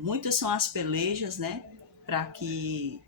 Muitas são as pelejas, né, para que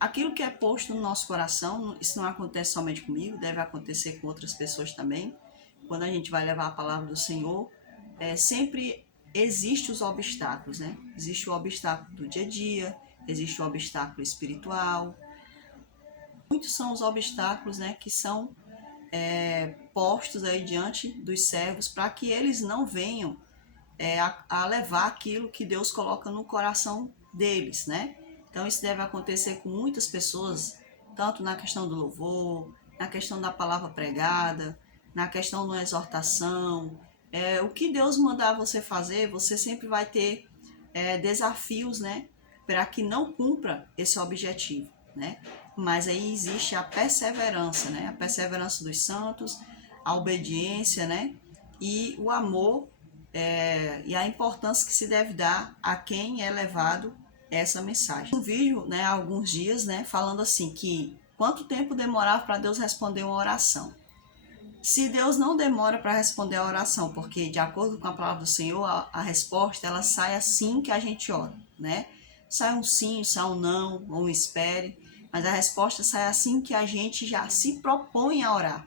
aquilo que é posto no nosso coração, isso não acontece somente comigo, deve acontecer com outras pessoas também. Quando a gente vai levar a palavra do Senhor, sempre existe os obstáculos, né? Existe o obstáculo do dia a dia, existe o obstáculo espiritual. Muitos são os obstáculos, né, que são postos aí diante dos servos para que eles não venham a levar aquilo que Deus coloca no coração deles, né? Então isso deve acontecer com muitas pessoas, tanto na questão do louvor, na questão da palavra pregada, na questão da exortação. O que Deus mandar você fazer, você sempre vai ter desafios, né? Para que não cumpra esse objetivo, né? Mas aí existe a perseverança, né? A perseverança dos santos, a obediência, né? E o amor e a importância que se deve dar a quem é levado essa mensagem. Um vídeo, né, há alguns dias, né, falando assim que quanto tempo demorava para Deus responder uma oração. Se Deus não demora para responder a oração, porque de acordo com a palavra do Senhor, a resposta ela sai assim que a gente ora, né? Sai um sim, sai um não, ou um espere, mas a resposta sai assim que a gente já se propõe a orar.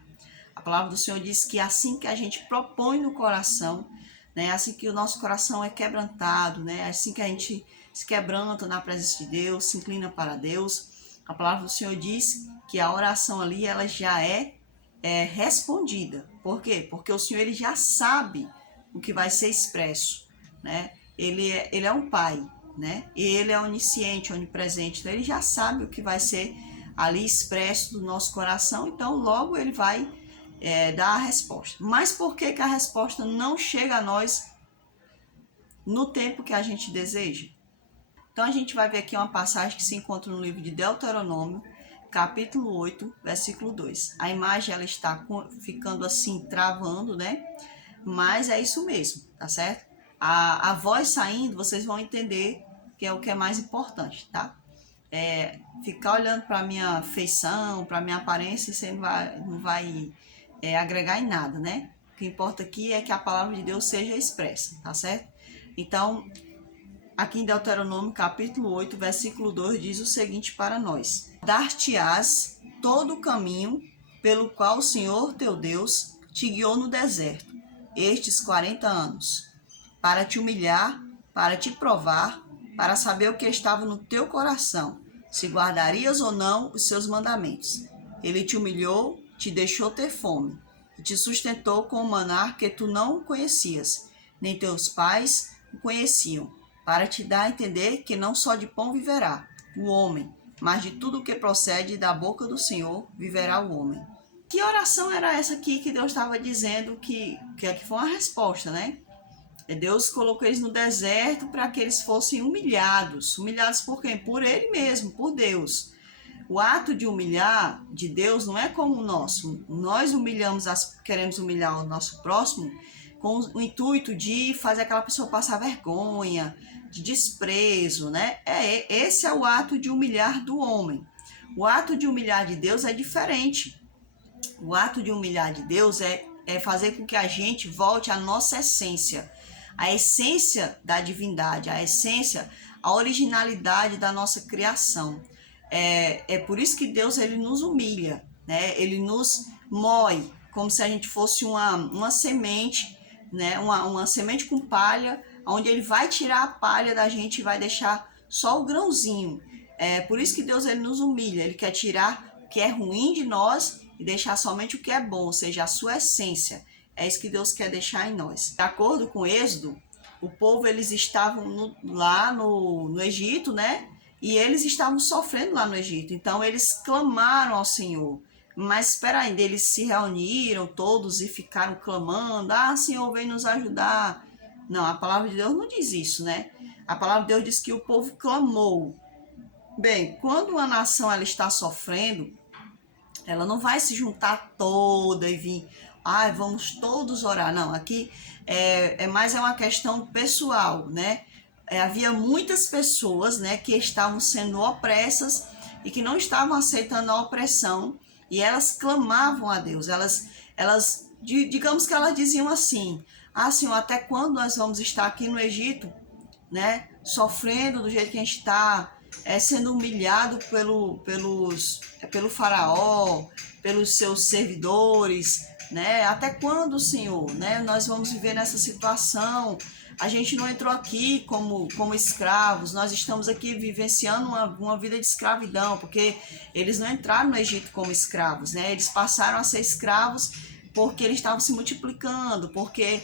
A palavra do Senhor diz que assim que a gente propõe no coração, né, assim que o nosso coração é quebrantado, né, assim que a gente se quebranta na presença de Deus, se inclina para Deus, a palavra do Senhor diz que a oração ali ela já é respondida. Por quê? Porque o Senhor ele já sabe o que vai ser expresso, né? Ele é um pai, né? Ele é onisciente, onipresente, então ele já sabe o que vai ser ali expresso do nosso coração, então logo ele vai dar a resposta. Mas por que a resposta não chega a nós no tempo que a gente deseja? Então a gente vai ver aqui uma passagem que se encontra no livro de Deuteronômio, capítulo 8, versículo 2. A imagem ela está ficando assim, travando, né? Mas é isso mesmo, tá certo? A voz saindo, vocês vão entender que é o que é mais importante, tá? Ficar olhando para a minha feição, para a minha aparência, você não vai agregar em nada, né? O que importa aqui é que a palavra de Deus seja expressa, tá certo? Então, aqui em Deuteronômio, capítulo 8, versículo 2, diz o seguinte para nós: Dar-te-ás todo o caminho pelo qual o Senhor teu Deus te guiou no deserto, estes 40 anos, para te humilhar, para te provar, para saber o que estava no teu coração, se guardarias ou não os seus mandamentos. Ele te humilhou, te deixou ter fome, e te sustentou com o maná que tu não conhecias, nem teus pais o conheciam, para te dar a entender que não só de pão viverá o homem, mas de tudo o que procede da boca do Senhor viverá o homem. Que oração era essa aqui que Deus estava dizendo que foi uma resposta, né? Deus colocou eles no deserto para que eles fossem humilhados. Humilhados por quem? Por Ele mesmo, por Deus. O ato de humilhar de Deus não é como o nosso. Nós queremos humilhar o nosso próximo com o intuito de fazer aquela pessoa passar vergonha, de desprezo, né? Esse é o ato de humilhar do homem. O ato de humilhar de Deus é diferente. O ato de humilhar de Deus é fazer com que a gente volte à nossa essência, a essência da divindade, a essência, a originalidade da nossa criação. É por isso que Deus ele nos humilha, né? Ele nos moe, como se a gente fosse uma semente, né? Uma semente com palha, onde ele vai tirar a palha da gente e vai deixar só o grãozinho. É por isso que Deus ele nos humilha, ele quer tirar o que é ruim de nós e deixar somente o que é bom, ou seja, a sua essência. É isso que Deus quer deixar em nós. De acordo com Êxodo, o povo eles estavam lá no Egito, né? E eles estavam sofrendo lá no Egito. Então eles clamaram ao Senhor. Mas espera ainda, eles se reuniram todos e ficaram clamando: Ah, Senhor, vem nos ajudar. Não, a palavra de Deus não diz isso, né? A palavra de Deus diz que o povo clamou. Bem, quando uma nação ela está sofrendo, ela não vai se juntar toda e vir, vamos todos orar. Não, aqui mais uma questão pessoal, né? Havia muitas pessoas, né, que estavam sendo opressas e que não estavam aceitando a opressão e elas clamavam a Deus. Digamos que elas diziam assim: Senhor, até quando nós vamos estar aqui no Egito né, sofrendo do jeito que a gente está, sendo humilhado pelo faraó, pelos seus servidores, né? Até quando, Senhor, né, nós vamos viver nessa situação? A gente não entrou aqui como escravos, nós estamos aqui vivenciando uma vida de escravidão, porque eles não entraram no Egito como escravos, né? Eles passaram a ser escravos porque eles estavam se multiplicando, porque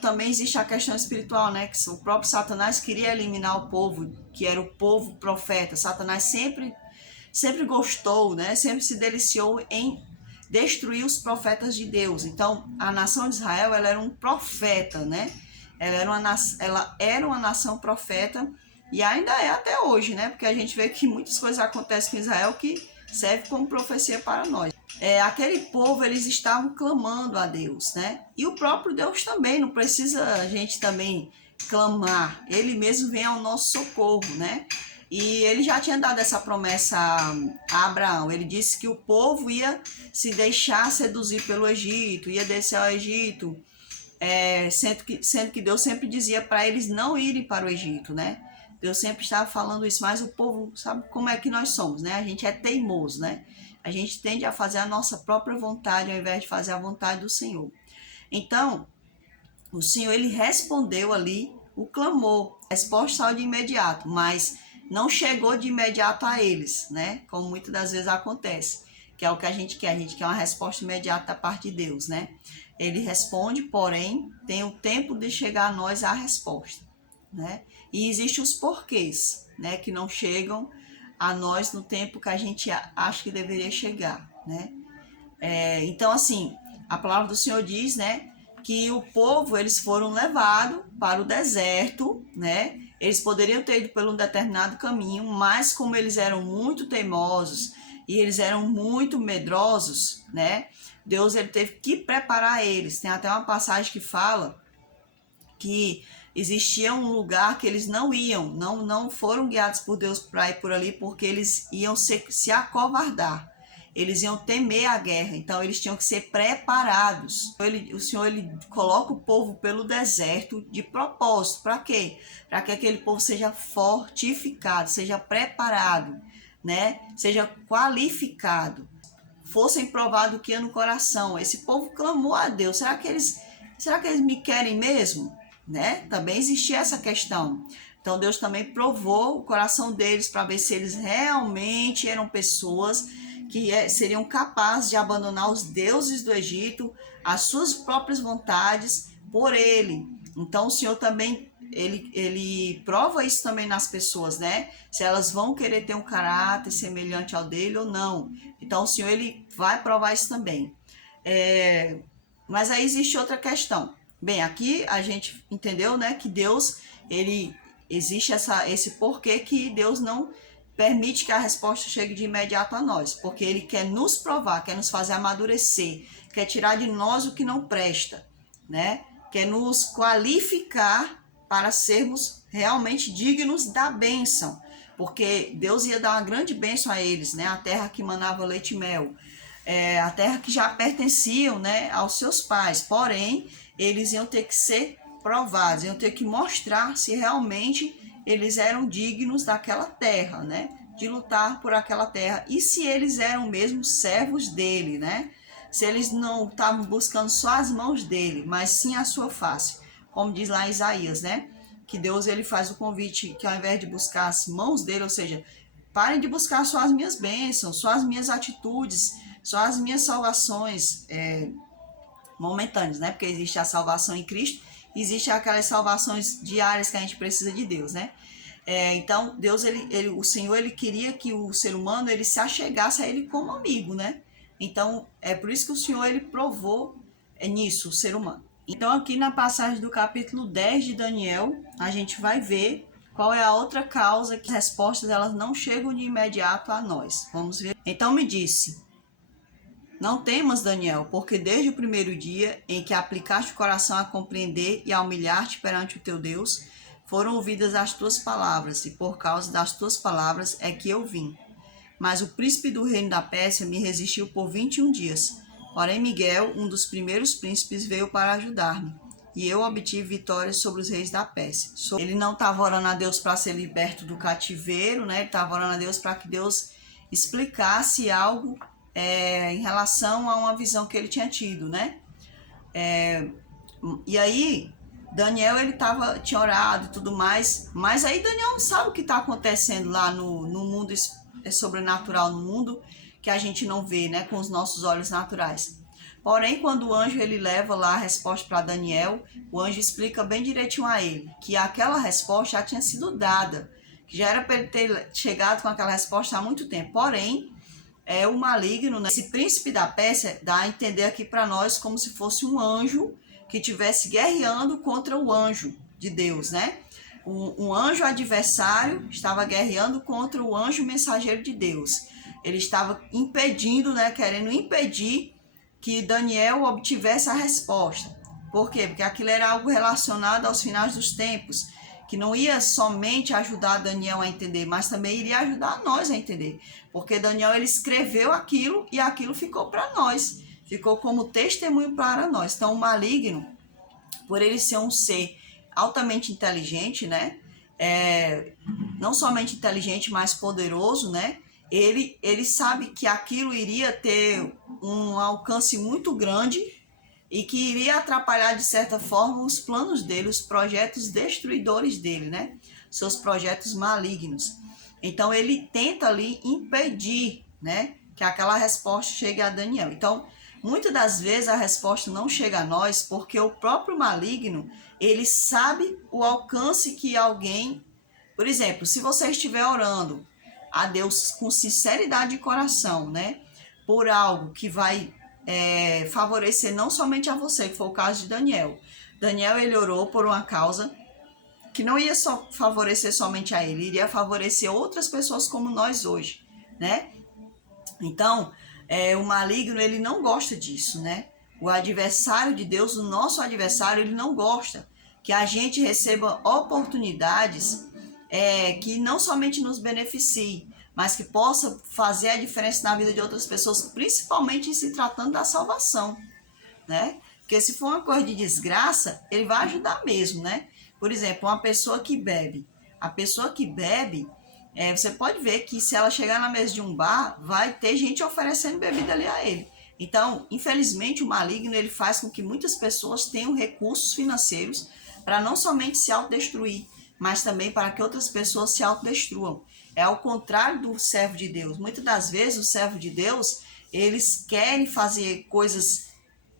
também existe a questão espiritual, né? Que o próprio Satanás queria eliminar o povo, que era o povo profeta. Satanás sempre gostou, né? Sempre se deliciou em destruir os profetas de Deus. Então, a nação de Israel, ela era um profeta, né? Ela era uma nação profeta e ainda é até hoje, né? Porque a gente vê que muitas coisas acontecem com Israel que serve como profecia para nós. Aquele povo, eles estavam clamando a Deus, né? E o próprio Deus também, não precisa a gente também clamar. Ele mesmo vem ao nosso socorro, né? E ele já tinha dado essa promessa a Abraão. Ele disse que o povo ia se deixar seduzir pelo Egito, ia descer ao Egito, sendo que Deus sempre dizia para eles não irem para o Egito, né? Deus sempre estava falando isso, mas o povo sabe como é que nós somos, né? A gente é teimoso, né? A gente tende a fazer a nossa própria vontade ao invés de fazer a vontade do Senhor. Então, o Senhor, ele respondeu ali o clamor, a resposta saiu de imediato, mas não chegou de imediato a eles, né? Como muitas das vezes acontece, que é o que a gente quer uma resposta imediata da parte de Deus, né? Ele responde, porém, tem o tempo de chegar a nós a resposta, né? E existem os porquês, né? Que não chegam a nós no tempo que a gente acha que deveria chegar, né? Então, assim, a palavra do Senhor diz, né? Que o povo, eles foram levados para o deserto, né? Eles poderiam ter ido por um determinado caminho, mas como eles eram muito teimosos e eles eram muito medrosos, né? Deus, ele teve que preparar eles. Tem até uma passagem que fala que existia um lugar que eles não foram guiados por Deus para ir por ali, porque eles iam se acovardar. Eles iam temer a guerra, então eles tinham que ser preparados. O Senhor, ele coloca o povo pelo deserto de propósito. Para quê? Para que aquele povo seja fortificado, seja preparado, né? Seja qualificado. Fossem provados o que é no coração. Esse povo clamou a Deus. Será que eles me querem mesmo? Né? Também existia essa questão. Então Deus também provou o coração deles para ver se eles realmente eram pessoas que seriam capazes de abandonar os deuses do Egito, as suas próprias vontades por ele. Então o Senhor também, ele prova isso também nas pessoas, né? Se elas vão querer ter um caráter semelhante ao dele ou não. Então o Senhor, ele vai provar isso também. Mas aí existe outra questão. Bem, aqui a gente entendeu, né, que Deus, ele existe esse porquê que Deus não permite que a resposta chegue de imediato a nós, porque ele quer nos provar, quer nos fazer amadurecer, quer tirar de nós o que não presta, né? Quer nos qualificar para sermos realmente dignos da bênção, porque Deus ia dar uma grande bênção a eles, né? A terra que manava leite e mel, a terra que já pertenciam, né, aos seus pais, porém eles iam ter que ser provados, iam ter que mostrar se realmente eles eram dignos daquela terra, né? De lutar por aquela terra. E se eles eram mesmo servos dele, né? Se eles não estavam buscando só as mãos dele, mas sim a sua face. Como diz lá em Isaías, né? Que Deus, ele faz o convite que ao invés de buscar as mãos dele, ou seja, parem de buscar só as minhas bênçãos, só as minhas atitudes, só as minhas salvações momentâneas, né? Porque existe a salvação em Cristo, existe aquelas salvações diárias que a gente precisa de Deus, né? Então, Deus, o Senhor, ele queria que o ser humano, ele se achegasse a ele como amigo, né? Então, é por isso que o Senhor, ele provou nisso, o ser humano. Então, aqui na passagem do capítulo 10 de Daniel, a gente vai ver qual é a outra causa que as respostas, elas não chegam de imediato a nós. Vamos ver. Então, me disse: não temas, Daniel, porque desde o primeiro dia em que aplicaste o coração a compreender e a humilhar-te perante o teu Deus, foram ouvidas as tuas palavras, e por causa das tuas palavras é que eu vim. Mas o príncipe do reino da Pérsia me resistiu por 21 dias. Porém, Miguel, um dos primeiros príncipes, veio para ajudar-me. e eu obtive vitória sobre os reis da Pérsia. Ele não estava orando a Deus para ser liberto do cativeiro, né? Ele estava orando a Deus para que Deus explicasse algo em relação a uma visão que ele tinha tido, né? E aí, Daniel, ele tinha orado e tudo mais, mas aí Daniel não sabe o que está acontecendo lá no mundo sobrenatural, no mundo que a gente não vê, né, com os nossos olhos naturais. Porém, quando o anjo ele leva lá a resposta para Daniel, o anjo explica bem direitinho a ele que aquela resposta já tinha sido dada, que já era para ele ter chegado com aquela resposta há muito tempo. Porém, o maligno, né, esse príncipe da Pérsia, dá a entender aqui para nós como se fosse um anjo que estivesse guerreando contra o anjo de Deus, né? Um anjo adversário estava guerreando contra o anjo mensageiro de Deus. Ele estava impedindo, né, querendo impedir que Daniel obtivesse a resposta. Por quê? Porque aquilo era algo relacionado aos finais dos tempos, que não ia somente ajudar Daniel a entender, mas também iria ajudar nós a entender. Porque Daniel ele escreveu aquilo e aquilo ficou para nós, ficou como testemunho para nós. Então o maligno, por ele ser um ser altamente inteligente, né? Não somente inteligente, mas poderoso, né? Ele sabe que aquilo iria ter um alcance muito grande e que iria atrapalhar de certa forma os planos dele, os projetos destruidores dele, né? Seus projetos malignos. Então ele tenta ali impedir, né, que aquela resposta chegue a Daniel. Então, muitas das vezes a resposta não chega a nós porque o próprio maligno, ele sabe o alcance que alguém... Por exemplo, se você estiver orando a Deus com sinceridade de coração, né, por algo que vai favorecer não somente a você, que foi o caso de Daniel. Daniel, ele orou por uma causa que não ia só favorecer somente a ele, iria favorecer outras pessoas como nós hoje, né? Então, o maligno, ele não gosta disso, né? O adversário de Deus, o nosso adversário, ele não gosta que a gente receba oportunidades que não somente nos beneficie, mas que possa fazer a diferença na vida de outras pessoas, principalmente em se tratando da salvação, né? Porque se for uma coisa de desgraça, ele vai ajudar mesmo, né? Por exemplo, uma pessoa que bebe. A pessoa que bebe, você pode ver que se ela chegar na mesa de um bar, vai ter gente oferecendo bebida ali a ele. Então, infelizmente, o maligno ele faz com que muitas pessoas tenham recursos financeiros para não somente se autodestruir, mas também para que outras pessoas se autodestruam. É ao contrário do servo de Deus. Muitas das vezes, o servo de Deus, eles querem fazer coisas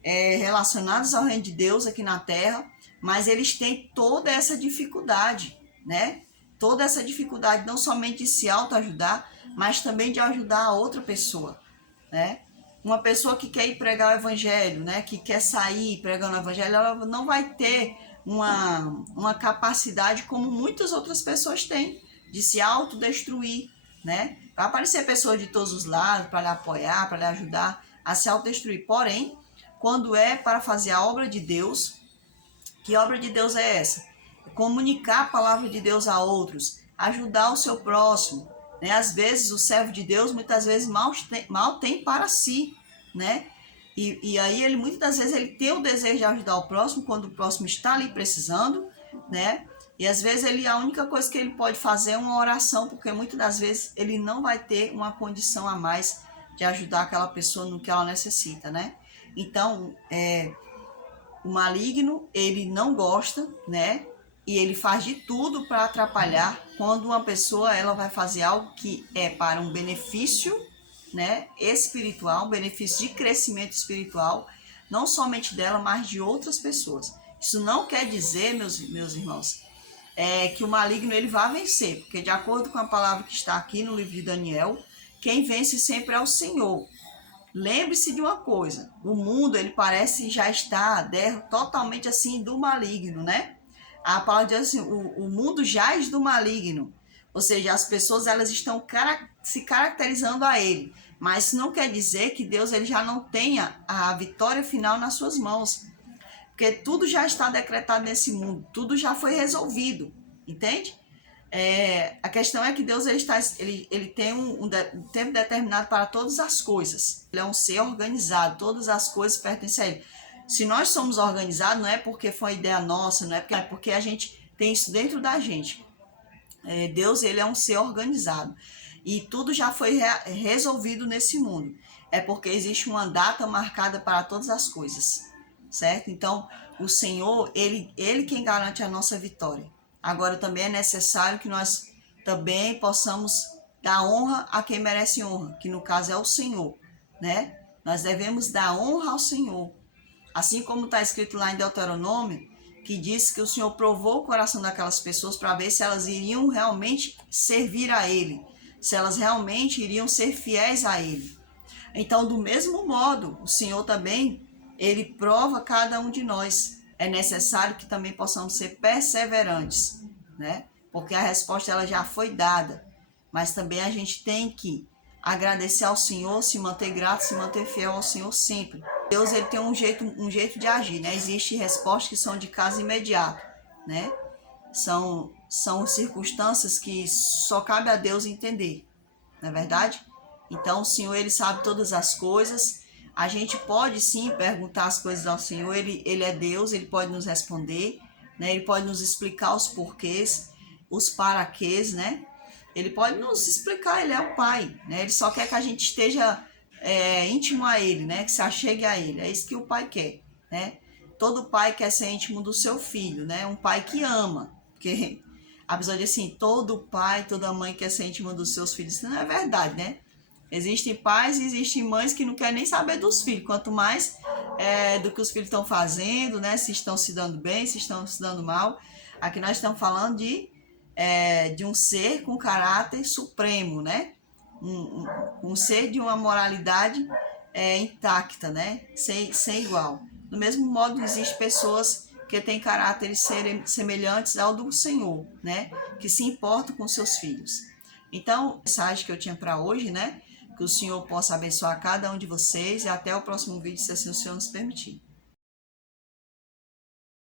relacionadas ao reino de Deus aqui na terra, mas eles têm toda essa dificuldade, né? Toda essa dificuldade não somente de se autoajudar, mas também de ajudar a outra pessoa, né? Uma pessoa que quer ir pregar o evangelho, né? Que quer sair pregando o evangelho, ela não vai ter uma capacidade como muitas outras pessoas têm, de se autodestruir, né? Vai aparecer pessoas de todos os lados para lhe apoiar, para lhe ajudar a se autodestruir. Porém, quando é para fazer a obra de Deus, que obra de Deus é essa? Comunicar a palavra de Deus a outros, ajudar o seu próximo, né? Às vezes o servo de Deus muitas vezes mal tem para si, né? E aí ele muitas das vezes ele tem o desejo de ajudar o próximo quando o próximo está ali precisando, né? E às vezes a única coisa que ele pode fazer é uma oração, porque muitas das vezes ele não vai ter uma condição a mais de ajudar aquela pessoa no que ela necessita, né? Então, o maligno, ele não gosta, né? E ele faz de tudo para atrapalhar quando uma pessoa ela vai fazer algo que é para um benefício, né, espiritual, um benefício de crescimento espiritual, não somente dela, mas de outras pessoas. Isso não quer dizer, meus irmãos, que o maligno ele vai vencer, porque de acordo com a palavra que está aqui no livro de Daniel, quem vence sempre é o Senhor. Lembre-se de uma coisa, o mundo ele parece já estar totalmente assim do maligno, né? A palavra diz assim, o mundo jaz do maligno, ou seja, as pessoas elas estão se caracterizando a ele, mas isso não quer dizer que Deus ele já não tenha a vitória final nas suas mãos, porque tudo já está decretado nesse mundo, tudo já foi resolvido, entende? A questão é que Deus ele tem um tempo determinado para todas as coisas. Ele é um ser organizado, todas as coisas pertencem a ele. Se nós somos organizados, não é porque foi ideia nossa, não é porque a gente tem isso dentro da gente. Deus, ele é um ser organizado. E tudo já foi resolvido nesse mundo. É porque existe uma data marcada para todas as coisas, certo? Então, o Senhor, ele quem garante a nossa vitória. Agora, também é necessário que nós também possamos dar honra a quem merece honra, que no caso é o Senhor, né? Nós devemos dar honra ao Senhor. Assim como está escrito lá em Deuteronômio, que diz que o Senhor provou o coração daquelas pessoas para ver se elas iriam realmente servir a Ele, se elas realmente iriam ser fiéis a Ele. Então, do mesmo modo, o Senhor também, Ele prova cada um de nós. É necessário que também possamos ser perseverantes, né? Porque a resposta ela já foi dada, mas também a gente tem que agradecer ao Senhor, se manter grato, se manter fiel ao Senhor sempre. Deus, ele tem um jeito de agir, né? Existem respostas que são de caso imediato, né? São circunstâncias que só cabe a Deus entender, não é verdade? Então, o Senhor, ele sabe todas as coisas. A gente pode sim perguntar as coisas ao Senhor, ele é Deus, ele pode nos responder, né? Ele pode nos explicar os porquês, os paraquês, né? Ele pode nos explicar, ele é o Pai, né? Ele só quer que a gente esteja íntimo a Ele, né? Que se achegue a Ele. É isso que o Pai quer, né? Todo pai quer ser íntimo do seu filho, né? Um pai que ama. Porque a pessoa diz assim, todo pai, toda mãe quer ser íntimo dos seus filhos. Isso não é verdade, né? Existem pais e existem mães que não querem nem saber dos filhos. Quanto mais do que os filhos estão fazendo, né? Se estão se dando bem, se estão se dando mal. Aqui nós estamos falando de um ser com caráter supremo, né? Um ser de uma moralidade intacta, né? Sem igual. Do mesmo modo, existem pessoas que têm caráteres semelhantes ao do Senhor, né? Que se importam com seus filhos. Então, a mensagem que eu tinha para hoje, né? Que o Senhor possa abençoar cada um de vocês e até o próximo vídeo, se assim o Senhor nos permitir.